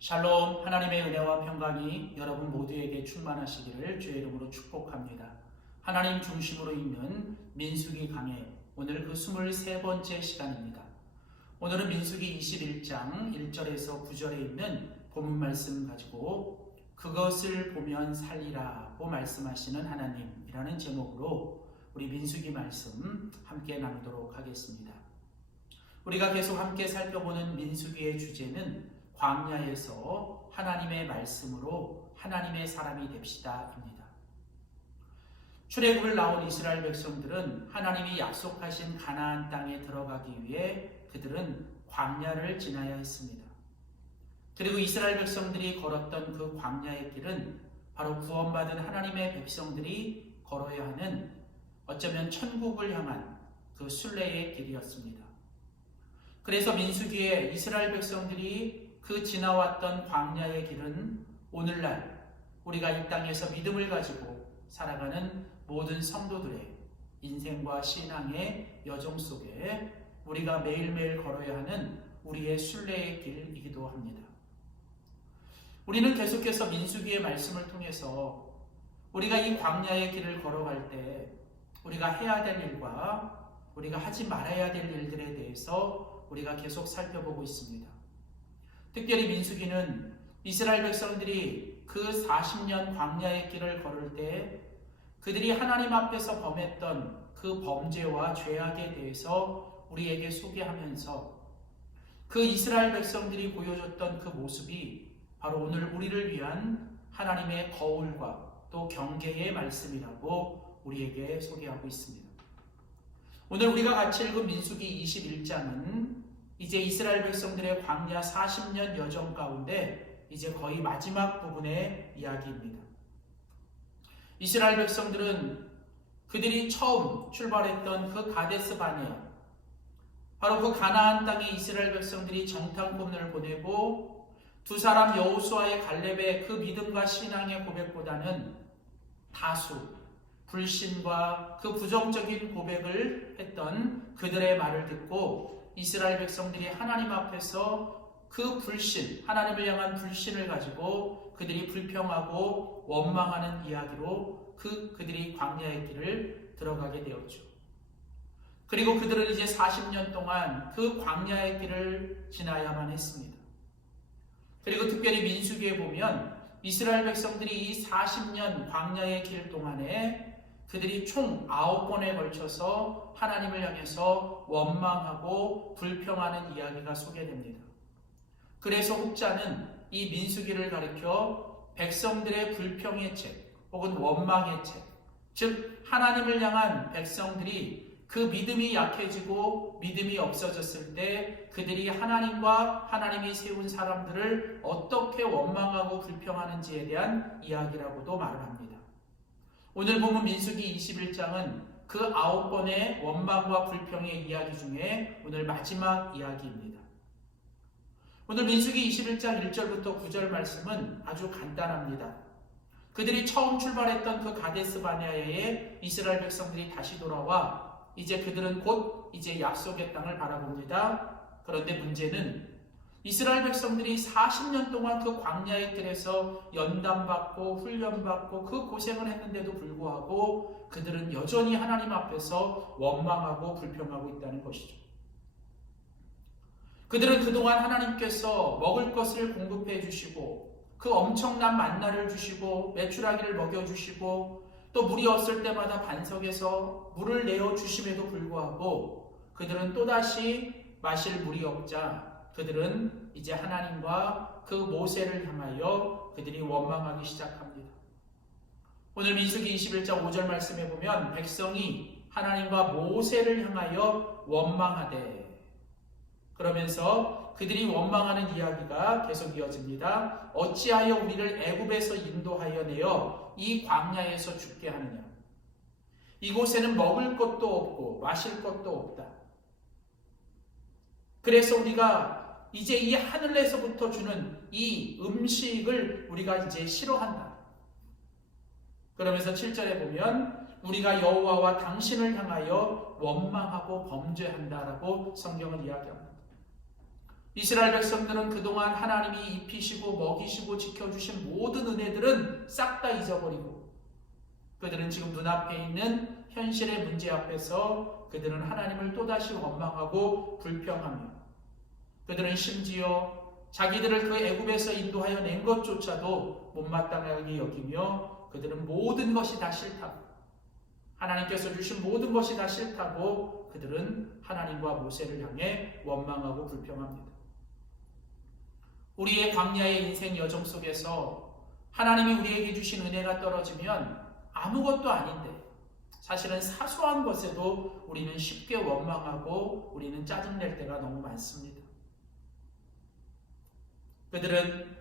샬롬, 하나님의 은혜와 평강이 여러분 모두에게 충만하시기를 주의 이름으로 축복합니다. 하나님 중심으로 있는 민수기 강해, 오늘 그 23번째 시간입니다. 오늘은 민수기 21장 1절에서 9절에 있는 본문 말씀 가지고 그것을 보면 살리라고 말씀하시는 하나님이라는 제목으로 우리 민수기 말씀 함께 나누도록 하겠습니다. 우리가 계속 함께 살펴보는 민수기의 주제는 광야에서 하나님의 말씀으로 하나님의 사람이 됩시다입니다. 출애굽을 나온 이스라엘 백성들은 하나님이 약속하신 가나안 땅에 들어가기 위해 그들은 광야를 지나야 했습니다. 그리고 이스라엘 백성들이 걸었던 그 광야의 길은 바로 구원받은 하나님의 백성들이 걸어야 하는 어쩌면 천국을 향한 그 순례의 길이었습니다. 그래서 민수기에 이스라엘 백성들이 그 지나왔던 광야의 길은 오늘날 우리가 이 땅에서 믿음을 가지고 살아가는 모든 성도들의 인생과 신앙의 여정 속에 우리가 매일매일 걸어야 하는 우리의 순례의 길이기도 합니다. 우리는 계속해서 민수기의 말씀을 통해서 우리가 이 광야의 길을 걸어갈 때 우리가 해야 될 일과 우리가 하지 말아야 될 일들에 대해서 우리가 계속 살펴보고 있습니다. 특별히 민수기는 이스라엘 백성들이 그 40년 광야의 길을 걸을 때 그들이 하나님 앞에서 범했던 그 범죄와 죄악에 대해서 우리에게 소개하면서 그 이스라엘 백성들이 보여줬던 그 모습이 바로 오늘 우리를 위한 하나님의 거울과 또 경계의 말씀이라고 우리에게 소개하고 있습니다. 오늘 우리가 같이 읽은 민수기 21장은 이제 이스라엘 백성들의 광야 40년 여정 가운데 이제 거의 마지막 부분의 이야기입니다. 이스라엘 백성들은 그들이 처음 출발했던 그 가데스 바네아, 바로 그 가나안 땅에 이스라엘 백성들이 정탐꾼을 보내고 두 사람 여호수아의 갈렙의 그 믿음과 신앙의 고백보다는 다수 불신과 그 부정적인 고백을 했던 그들의 말을 듣고 이스라엘 백성들이 하나님 앞에서 그 불신, 하나님을 향한 불신을 가지고 그들이 불평하고 원망하는 이야기로 그들이 광야의 길을 들어가게 되었죠. 그리고 그들은 이제 40년 동안 그 광야의 길을 지나야만 했습니다. 그리고 특별히 민수기에 보면 이스라엘 백성들이 이 40년 광야의 길 동안에 그들이 총 9번에 걸쳐서 하나님을 향해서 원망하고 불평하는 이야기가 소개됩니다. 그래서 혹자는 이 민수기를 가리켜 백성들의 불평의 책 혹은 원망의 책, 즉 하나님을 향한 백성들이 그 믿음이 약해지고 믿음이 없어졌을 때 그들이 하나님과 하나님이 세운 사람들을 어떻게 원망하고 불평하는지에 대한 이야기라고도 말을 합니다. 오늘 보면 민수기 21장은 그 9번의 원망과 불평의 이야기 중에 오늘 마지막 이야기입니다. 오늘 민수기 21장 1절부터 9절 말씀은 아주 간단합니다. 그들이 처음 출발했던 그 가데스 바네아에 이스라엘 백성들이 다시 돌아와 이제 그들은 곧 이제 약속의 땅을 바라봅니다. 그런데 문제는 이스라엘 백성들이 40년 동안 그 광야의 길에서 연단받고 훈련받고 그 고생을 했는데도 불구하고 그들은 여전히 하나님 앞에서 원망하고 불평하고 있다는 것이죠. 그들은 그동안 하나님께서 먹을 것을 공급해 주시고 그 엄청난 만나를 주시고 메추라기를 먹여주시고 또 물이 없을 때마다 반석에서 물을 내어주심에도 불구하고 그들은 또다시 마실 물이 없자 그들은 이제 하나님과 그 모세를 향하여 그들이 원망하기 시작합니다. 오늘 민수기 21장 5절 말씀에 보면 백성이 하나님과 모세를 향하여 원망하되 그러면서 그들이 원망하는 이야기가 계속 이어집니다. 어찌하여 우리를 애굽에서 인도하여 내어 이 광야에서 죽게 하느냐. 이곳에는 먹을 것도 없고 마실 것도 없다. 그래서 우리가 이제 이 하늘에서부터 주는 이 음식을 우리가 이제 싫어한다. 그러면서 7절에 보면 우리가 여호와와 당신을 향하여 원망하고 범죄한다라고 성경은 이야기합니다. 이스라엘 백성들은 그동안 하나님이 입히시고 먹이시고 지켜주신 모든 은혜들은 싹 다 잊어버리고 그들은 지금 눈앞에 있는 현실의 문제 앞에서 그들은 하나님을 또다시 원망하고 불평하며 그들은 심지어 자기들을 그 애굽에서 인도하여 낸 것조차도 못마땅하게 여기며 그들은 모든 것이 다 싫다고 하나님께서 주신 모든 것이 다 싫다고 그들은 하나님과 모세를 향해 원망하고 불평합니다. 우리의 광야의 인생 여정 속에서 하나님이 우리에게 주신 은혜가 떨어지면 아무것도 아닌데 사실은 사소한 것에도 우리는 쉽게 원망하고 우리는 짜증낼 때가 너무 많습니다. 그들은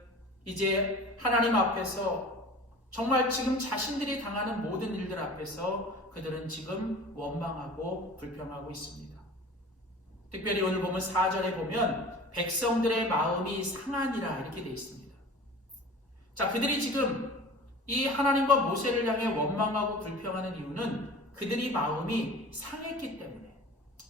이제 하나님 앞에서 정말 지금 자신들이 당하는 모든 일들 앞에서 그들은 지금 원망하고 불평하고 있습니다. 특별히 오늘 보면 4절에 보면 백성들의 마음이 상하니라 이렇게 되어 있습니다. 자, 그들이 지금 이 하나님과 모세를 향해 원망하고 불평하는 이유는 그들이 마음이 상했기 때문에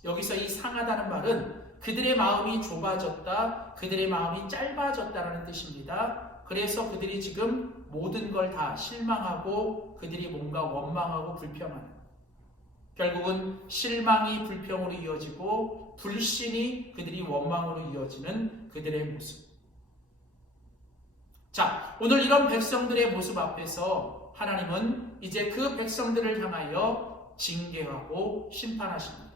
여기서 이 상하다는 말은 그들의 마음이 좁아졌다, 그들의 마음이 짧아졌다라는 뜻입니다. 그래서 그들이 지금 모든 걸 다 실망하고 그들이 뭔가 원망하고 불평하는 결국은 실망이 불평으로 이어지고 불신이 그들이 원망으로 이어지는 그들의 모습. 자, 오늘 이런 백성들의 모습 앞에서 하나님은 이제 그 백성들을 향하여 징계하고 심판하십니다.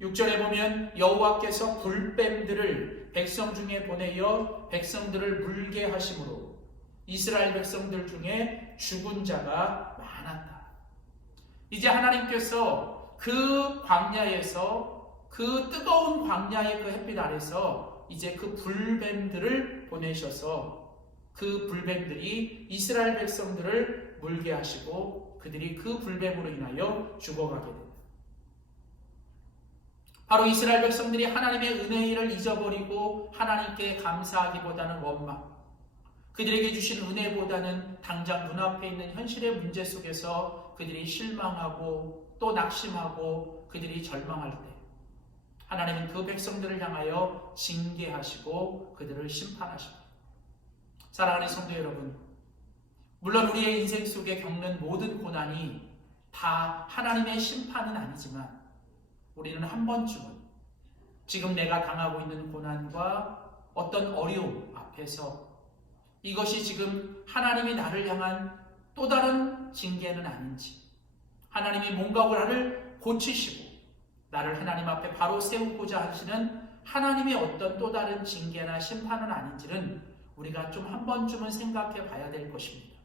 6절에 보면 여호와께서 불뱀들을 백성 중에 보내어 백성들을 물게 하심으로 이스라엘 백성들 중에 죽은 자가 많았다. 이제 하나님께서 그 광야에서 그 뜨거운 광야의 그 햇빛 아래서 이제 그 불뱀들을 보내셔서 그 불뱀들이 이스라엘 백성들을 물게 하시고 그들이 그 불뱀으로 인하여 죽어가게 됩니다. 바로 이스라엘 백성들이 하나님의 은혜를 잊어버리고 하나님께 감사하기보다는 원망, 그들에게 주신 은혜보다는 당장 눈앞에 있는 현실의 문제 속에서 그들이 실망하고 또 낙심하고 그들이 절망할 때 하나님은 그 백성들을 향하여 징계하시고 그들을 심판하십니다. 사랑하는 성도 여러분, 물론 우리의 인생 속에 겪는 모든 고난이 다 하나님의 심판은 아니지만 우리는 한 번쯤은 지금 내가 당하고 있는 고난과 어떤 어려움 앞에서 이것이 지금 하나님이 나를 향한 또 다른 징계는 아닌지, 하나님이 뭔가 나를 고치시고 나를 하나님 앞에 바로 세우고자 하시는 하나님의 어떤 또 다른 징계나 심판은 아닌지는 우리가 좀 한 번쯤은 생각해 봐야 될 것입니다.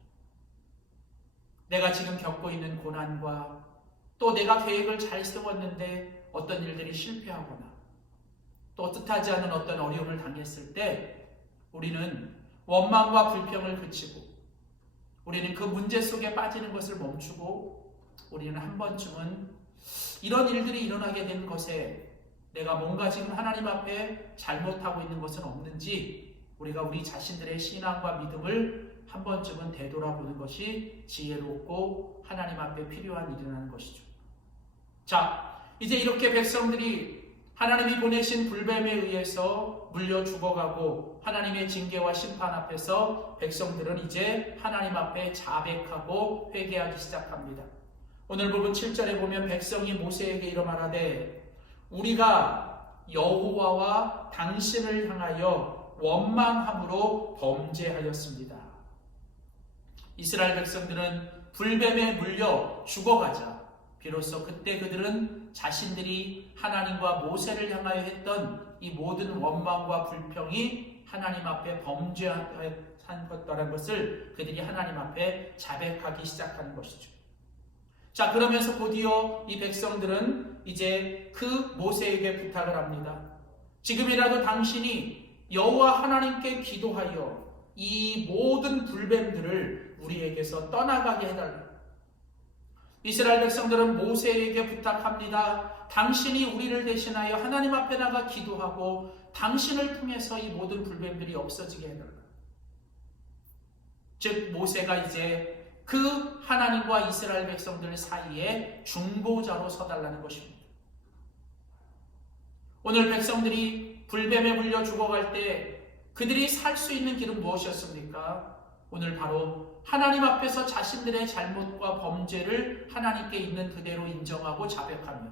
내가 지금 겪고 있는 고난과 또 내가 계획을 잘 세웠는데 어떤 일들이 실패하거나 또 뜻하지 않은 어떤 어려움을 당했을 때 우리는 원망과 불평을 그치고 우리는 그 문제 속에 빠지는 것을 멈추고 우리는 한 번쯤은 이런 일들이 일어나게 된 것에 내가 뭔가 지금 하나님 앞에 잘못하고 있는 것은 없는지 우리가 우리 자신들의 신앙과 믿음을 한 번쯤은 되돌아보는 것이 지혜롭고 하나님 앞에 필요한 일이라는 것이죠. 자, 이제 이렇게 백성들이 하나님이 보내신 불뱀에 의해서 물려 죽어가고 하나님의 징계와 심판 앞에서 백성들은 이제 하나님 앞에 자백하고 회개하기 시작합니다. 오늘 부분 7절에 보면 백성이 모세에게 이러 말하되 우리가 여호와와 당신을 향하여 원망함으로 범죄하였습니다. 이스라엘 백성들은 불뱀에 물려 죽어가자 비로소 그때 그들은 자신들이 하나님과 모세를 향하여 했던 이 모든 원망과 불평이 하나님 앞에 범죄한 것이라는 것을 그들이 하나님 앞에 자백하기 시작하는 것이죠. 자, 그러면서 곧이어 이 백성들은 이제 그 모세에게 부탁을 합니다. 지금이라도 당신이 여호와 하나님께 기도하여 이 모든 불뱀들을 우리에게서 떠나가게 해달라. 이스라엘 백성들은 모세에게 부탁합니다. 당신이 우리를 대신하여 하나님 앞에 나가 기도하고 당신을 통해서 이 모든 불뱀들이 없어지게 해달라. 즉 모세가 이제 그 하나님과 이스라엘 백성들 사이에 중보자로 서달라는 것입니다. 오늘 백성들이 불뱀에 물려 죽어갈 때 그들이 살 수 있는 길은 무엇이었습니까? 오늘 바로 하나님 앞에서 자신들의 잘못과 범죄를 하나님께 있는 그대로 인정하고 자백하며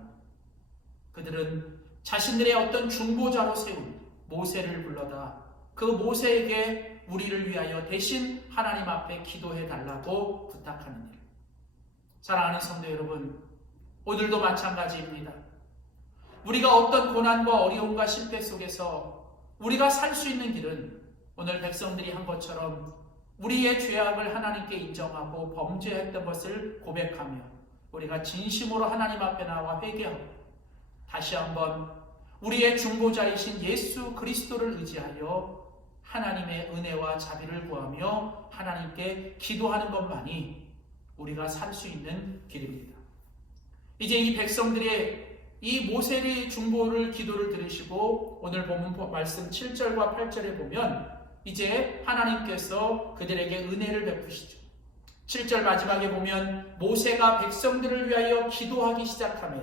그들은 자신들의 어떤 중보자로 세운 모세를 불러다 그 모세에게 우리를 위하여 대신 하나님 앞에 기도해 달라고 부탁하는 일. 사랑하는 성도 여러분, 오늘도 마찬가지입니다. 우리가 어떤 고난과 어려움과 실패 속에서 우리가 살 수 있는 길은 오늘 백성들이 한 것처럼 우리의 죄악을 하나님께 인정하고 범죄했던 것을 고백하며 우리가 진심으로 하나님 앞에 나와 회개하고 다시 한번 우리의 중보자이신 예수 그리스도를 의지하여 하나님의 은혜와 자비를 구하며 하나님께 기도하는 것만이 우리가 살 수 있는 길입니다. 이제 이 백성들의 이 모세의 중보를 기도를 들으시고 오늘 본문 말씀 7절과 8절에 보면 이제 하나님께서 그들에게 은혜를 베푸시죠. 7절 마지막에 보면 모세가 백성들을 위하여 기도하기 시작하며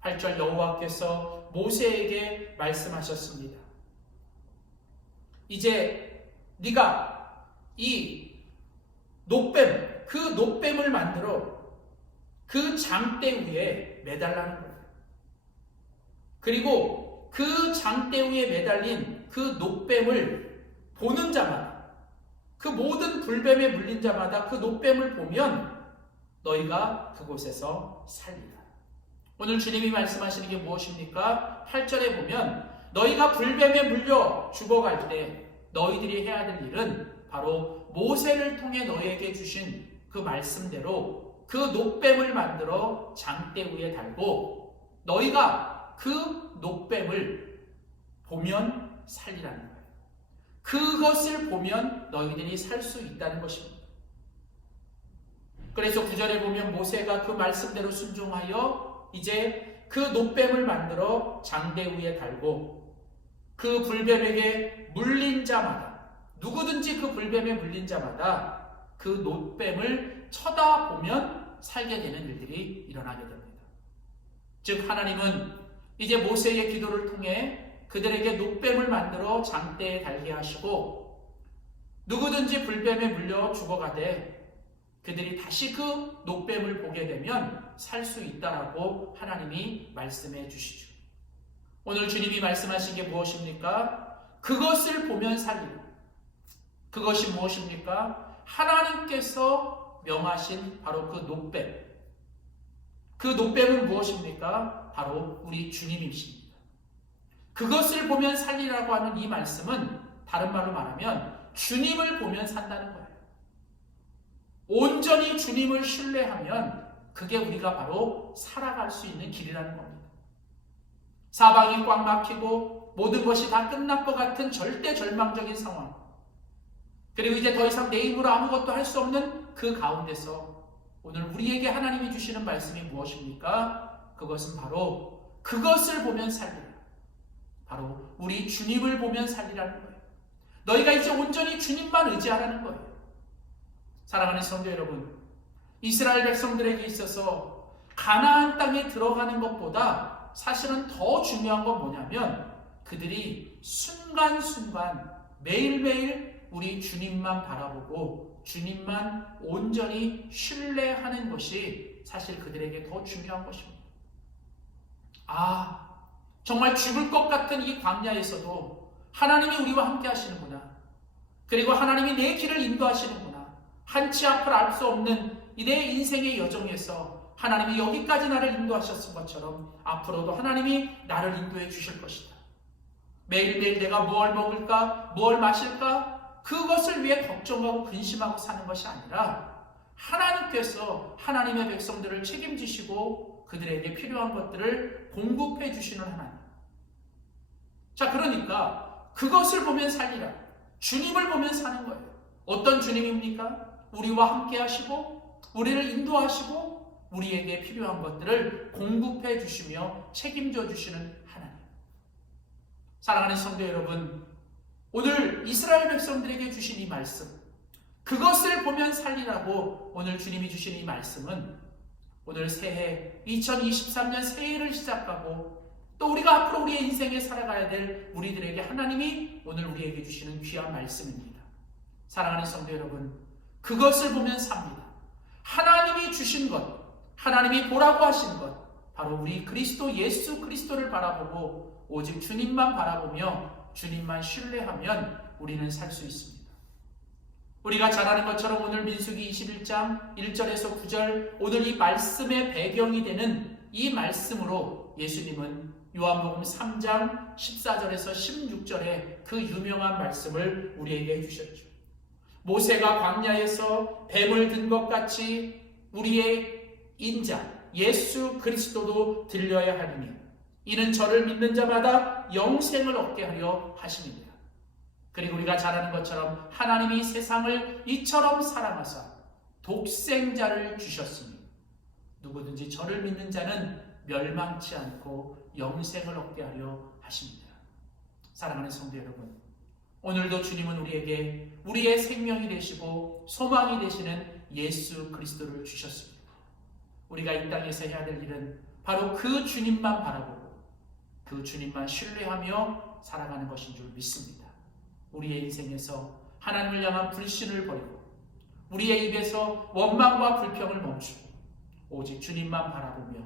8절 여호와께서 모세에게 말씀하셨습니다. 이제 네가 이 놋뱀, 그 놋뱀을 만들어 그 장대 위에 매달라는 거예요. 그리고 그 장대 위에 매달린 그 놋뱀을 보는 자마다, 그 모든 불뱀에 물린 자마다 그 놋뱀을 보면 너희가 그곳에서 살리라. 오늘 주님이 말씀하시는 게 무엇입니까? 8절에 보면 너희가 불뱀에 물려 죽어갈 때 너희들이 해야 될 일은 바로 모세를 통해 너희에게 주신 그 말씀대로 그 놋뱀을 만들어 장대 위에 달고 너희가 그 놋뱀을 보면 살리라는 거예요. 그것을 보면 너희들이 살 수 있다는 것입니다. 그래서 9절에 보면 모세가 그 말씀대로 순종하여 이제 그 놋뱀을 만들어 장대 위에 달고 그 불뱀에게 물린 자마다 누구든지 그 불뱀에 물린 자마다 그 놋뱀을 쳐다보면 살게 되는 일들이 일어나게 됩니다. 즉 하나님은 이제 모세의 기도를 통해 그들에게 놋뱀을 만들어 장대에 달게 하시고 누구든지 불뱀에 물려 죽어가되 그들이 다시 그 놋뱀을 보게 되면 살 수 있다라고 하나님이 말씀해 주시죠. 오늘 주님이 말씀하신 게 무엇입니까? 그것을 보면 살리라. 그것이 무엇입니까? 하나님께서 명하신 바로 그 놋뱀. 그 놋뱀은 무엇입니까? 바로 우리 주님이십니다. 그것을 보면 살리라고 하는 이 말씀은 다른 말로 말하면 주님을 보면 산다는 거예요. 온전히 주님을 신뢰하면 그게 우리가 바로 살아갈 수 있는 길이라는 겁니다. 사방이 꽉 막히고 모든 것이 다 끝날 것 같은 절대 절망적인 상황. 그리고 이제 더 이상 내 힘으로 아무것도 할 수 없는 그 가운데서 오늘 우리에게 하나님이 주시는 말씀이 무엇입니까? 그것은 바로 그것을 보면 살리라. 바로 우리 주님을 보면 살리라는 거예요. 너희가 이제 온전히 주님만 의지하라는 거예요. 사랑하는 성도 여러분, 이스라엘 백성들에게 있어서 가나안 땅에 들어가는 것보다 사실은 더 중요한 건 뭐냐면 그들이 순간순간 매일매일 우리 주님만 바라보고 주님만 온전히 신뢰하는 것이 사실 그들에게 더 중요한 것입니다. 정말 죽을 것 같은 이 광야에서도 하나님이 우리와 함께 하시는구나. 그리고 하나님이 내 길을 인도하시는구나. 한치 앞을 알 수 없는 내 인생의 여정에서 하나님이 여기까지 나를 인도하셨을 것처럼 앞으로도 하나님이 나를 인도해 주실 것이다. 매일매일 내가 뭘 먹을까, 뭘 마실까, 그것을 위해 걱정하고 근심하고 사는 것이 아니라 하나님께서 하나님의 백성들을 책임지시고 그들에게 필요한 것들을 공급해 주시는 하나님. 자, 그러니까 그것을 보면 살리라. 주님을 보면 사는 거예요. 어떤 주님입니까? 우리와 함께 하시고 우리를 인도하시고 우리에게 필요한 것들을 공급해 주시며 책임져 주시는 하나님. 사랑하는 성도 여러분, 오늘 이스라엘 백성들에게 주신 이 말씀, 그것을 보면 살리라고 오늘 주님이 주신 이 말씀은 오늘 새해 2023년 새해를 시작하고 또 우리가 앞으로 우리의 인생에 살아가야 될 우리들에게 하나님이 오늘 우리에게 주시는 귀한 말씀입니다. 사랑하는 성도 여러분, 그것을 보면 삽니다. 하나님이 주신 것, 하나님이 보라고 하신 것, 바로 우리 그리스도 예수 그리스도를 바라보고 오직 주님만 바라보며 주님만 신뢰하면 우리는 살 수 있습니다. 우리가 잘 아는 것처럼 오늘 민수기 21장 1절에서 9절, 오늘 이 말씀의 배경이 되는 이 말씀으로 예수님은 요한복음 3장 14절에서 16절에 그 유명한 말씀을 우리에게 해주셨죠. 모세가 광야에서 뱀을 든 것 같이 우리의 인자 예수 그리스도도 들려야 하느니 이는 저를 믿는 자마다 영생을 얻게 하려 하심입니다. 그리고 우리가 잘 아는 것처럼 하나님이 세상을 이처럼 사랑하사 독생자를 주셨으니 누구든지 저를 믿는 자는 멸망치 않고 영생을 얻게 하려 하십니다. 사랑하는 성도 여러분, 오늘도 주님은 우리에게 우리의 생명이 되시고 소망이 되시는 예수 그리스도를 주셨습니다. 우리가 이 땅에서 해야 될 일은 바로 그 주님만 바라보고 그 주님만 신뢰하며 살아가는 것인 줄 믿습니다. 우리의 인생에서 하나님을 향한 불신을 버리고 우리의 입에서 원망과 불평을 멈추고 오직 주님만 바라보며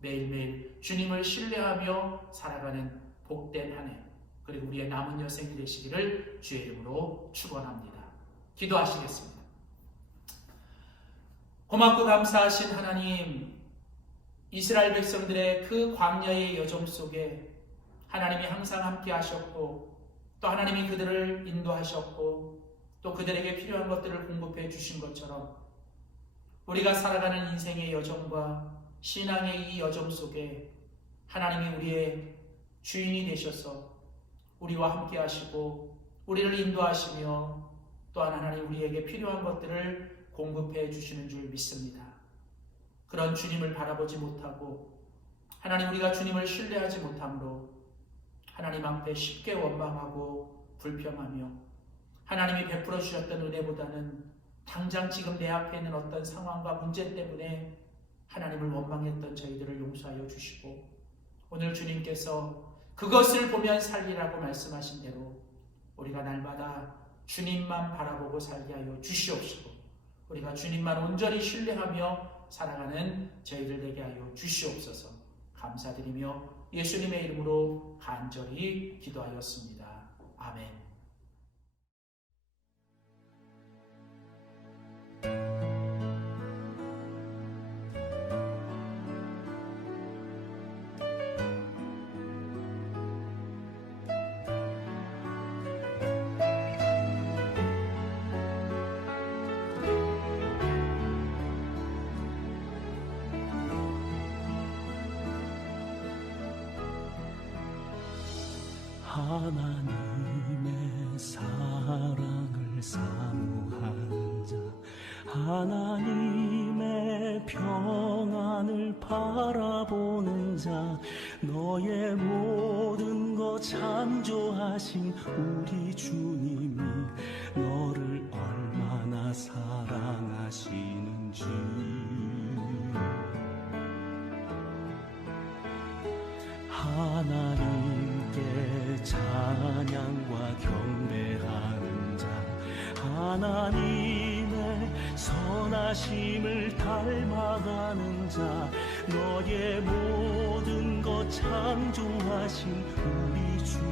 매일매일 주님을 신뢰하며 살아가는 복된 한 해, 그리고 우리의 남은 여생이 되시기를 주의 이름으로 축원합니다. 기도하시겠습니다. 고맙고 감사하신 하나님, 이스라엘 백성들의 그 광야의 여정 속에 하나님이 항상 함께 하셨고 또 하나님이 그들을 인도하셨고 또 그들에게 필요한 것들을 공급해 주신 것처럼 우리가 살아가는 인생의 여정과 신앙의 이 여정 속에 하나님이 우리의 주인이 되셔서 우리와 함께 하시고 우리를 인도하시며 또한 하나님 우리에게 필요한 것들을 공급해 주시는 줄 믿습니다. 그런 주님을 바라보지 못하고 하나님 우리가 주님을 신뢰하지 못함으로 하나님 앞에 쉽게 원망하고 불평하며 하나님이 베풀어 주셨던 은혜보다는 당장 지금 내 앞에 있는 어떤 상황과 문제 때문에 하나님을 원망했던 저희들을 용서하여 주시고 오늘 주님께서 그것을 보면 살리라고 말씀하신 대로 우리가 날마다 주님만 바라보고 살게 하여 주시옵시고 우리가 주님만 온전히 신뢰하며 살아가는 저희들 되게 하여 주시옵소서. 감사드리며 예수님의 이름으로 간절히 기도하였습니다. 아멘. 하나님의 사랑을 사모하는 자, 하나님의 평안을 바라보는 자, 너의 모든 것 창조하신 우리 주님이 너를 얼마나 사랑하시는지 하나님께 찬양과 경배하는 자, 하나님의 선하심을 닮아가는 자, 너의 모든 것 창조하신 우리 주